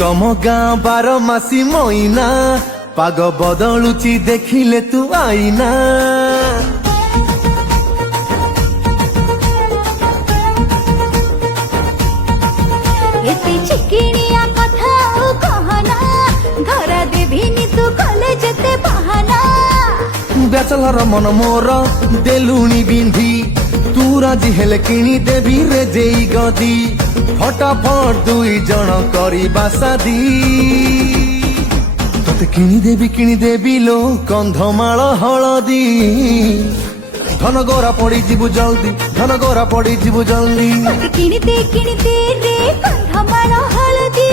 तम गाँ 12 मासी मईना पाग बदलुची देखिले तू आईना एते चिकिणिया कथा कहना धरा देभिनी तू कले जेते बहाना बेचलर मन मोर देलुणी बिंधी तू राजी हेले किणी देवी रे जेई गदी फटाफट दुई जन करिबा शादी तोते किणी देवी लो कंधमाल हलदी धन गोरा पड़ी जीवु जल्दी धन गोरा पड़ी जीवु जल्दी किणीते रे कंधमाल हलदी